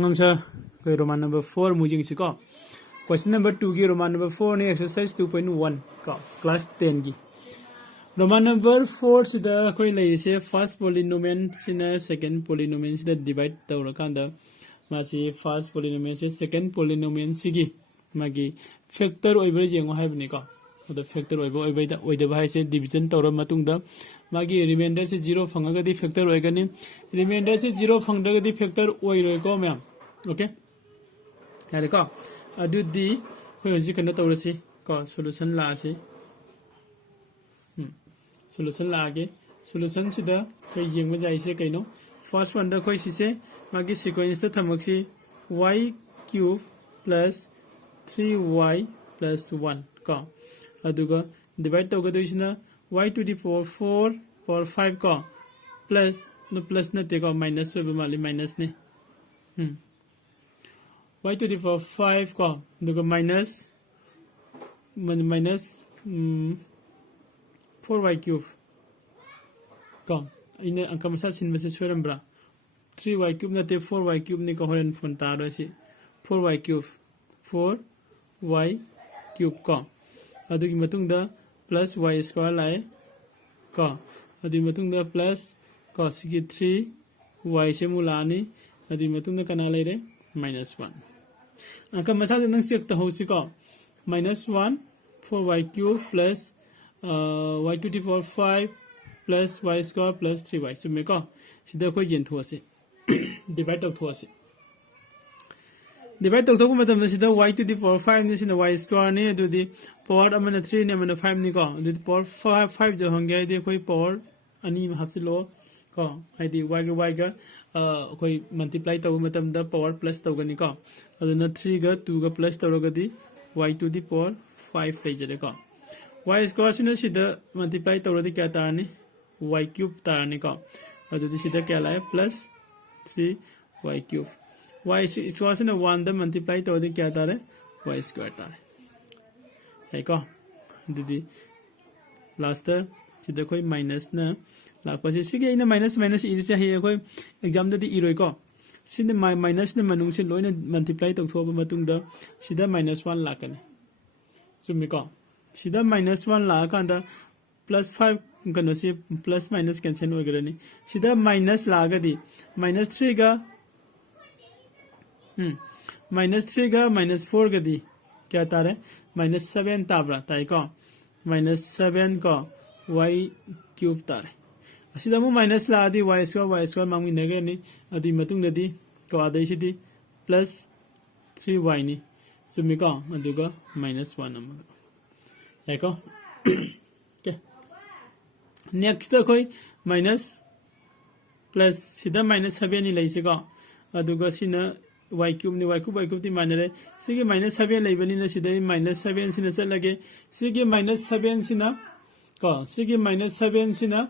ngangsa koi Roman number 4 mujing si ko. Question number 2 ki Roman number 4 ni exercise 2.1 ko class 10 ki. Roman number 4 sida koi lai se first polynomial sina second polynomial sida divide tawra kanda masi first polynomial se second polynomial sigi magi factor oibre jengo haibni ko. The factor oiba hai se division tawra matungda magi remainder se 0 fangaga di factor oigani remainder se 0 fangdaga di factor oiroi ko ma'am. Okay, yare ko adu di koi hoji kana tawrasi ko solution la si solution la age solution sida koi jengba jai se kaino first one da koi si se magi sequence ta thamaksi y cube plus 3y plus 1 ko aduga divide tawgadisina y to the power 4 power 5 ko plus no plus na te ko minus oiba mali minus ne y to the power 5 ko aduga minus 4y cube ko ine angka masa sin masa suarambra 3y cube na te 4y cube ni ko horen phone ta ro si 4y cube 4y cube ko adugi matungda plus y square lai ko adi matungda plus cos ki 3 y se mulani adi matungda kana lai re minus 1 angka masa nang check ta hosi ko minus 1 4y cube plus y to the power 5 plus y square plus 3y chume ko sida koi jen thuasi divide of thuasi divide to thok matam sida y to the power 5 ni sina y square ni adu di power amana 3 ni amana 5 ni ko adu power 5 jo hangge di koi power ani hapsilo ko haidi y ga koi multiply to matam da power plus to gani ko adu na 3 ga 2 ga plus to ga di y to the power 5 lai jare ko y square sina sida multiply to di kya tarani y cube tarani ko adu di sida kya lai plus 3 y cube y square sina 1 da multiply to di kya tare y square tare hai ko adu di last sida koi minus na lakpa se sige ina minus e se hai koi exam da di iroi ko sina minus na manung se loina multiply to thoba matung da sida minus 1 lakane chumi ko sida minus 1 la kanda plus 5 kano se plus minus cancel hoigrani sida minus la ga di minus 3 ga minus 4 ga di kya tare minus 7 tabra tai ko minus 7 ko y cube tare asida mu minus la di y square mangmi nagrani adi matung da di ko adai sidi plus 3y ni sumi ko aduga minus 1 amaga ko okay next koi minus plus sida minus 7 ni laisi ko aduga sina y cube ni y cube ti manare sige minus 7 laibani na sida minus 7 sina chalage sige minus 7 sina ko sige minus 7 sina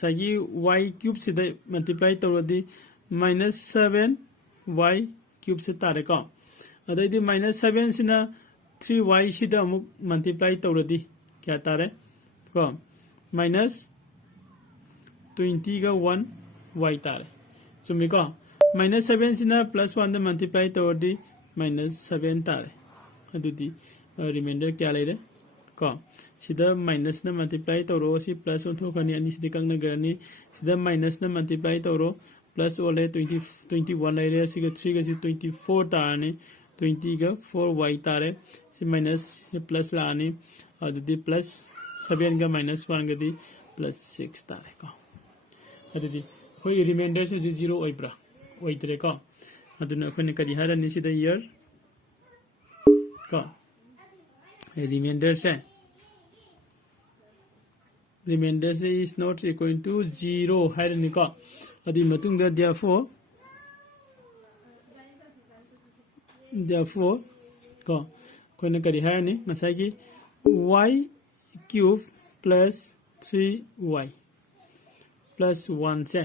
sagi y cube sida multiply tawradi minus 7 y cube se tare ko adai di minus 7 sina 3y sida amuk multiply tawradi kya tare ko minus 20 ga 1 y tare chumi ko minus 7 sina plus 1 da multiply tawradi minus 7 tare adudi remainder kya laire ko sida minus na multiply tawro si plus 1 thokani ani sida kangna garani sida minus na multiply tawro plus ole 21 laire siga 3 ga si 24 tane 20 ga 4y tare si minus plus la ani adudi plus 7 ga minus 1 ga di plus 6 tare ko adudi koi remainder se 0 oibra oitre ko aduna khone kari hara ni sida year ko remainder se is not equal to 0 hara ni ko adi matung da therefore ko khone kari hara ni ngasai ki y cube plus 3y plus 1 se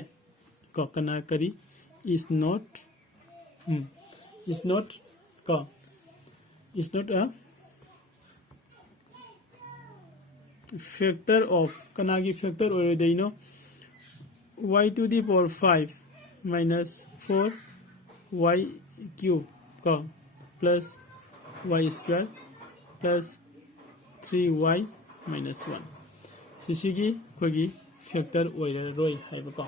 ko kana kari is not a factor of kanagi factor or y to the power 5 minus 4 y cube ko plus y square plus 3y minus 1 sisigi kogi factor oira roi haiba ko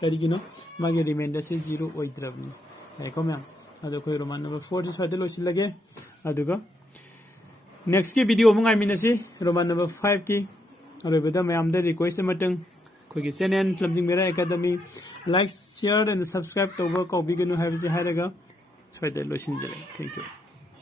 karigino magi remainder se 0 oidrabni hai ko ma'am ado koi roman number 4 ji swaide losilage aduga next ki video mo ngai minasi roman number 5 ki arobeda ma'am da request matang kogi channel Lamjing Mera Academy like share and subscribe to go ko bigenu have ji haraga swaide losinjare thank you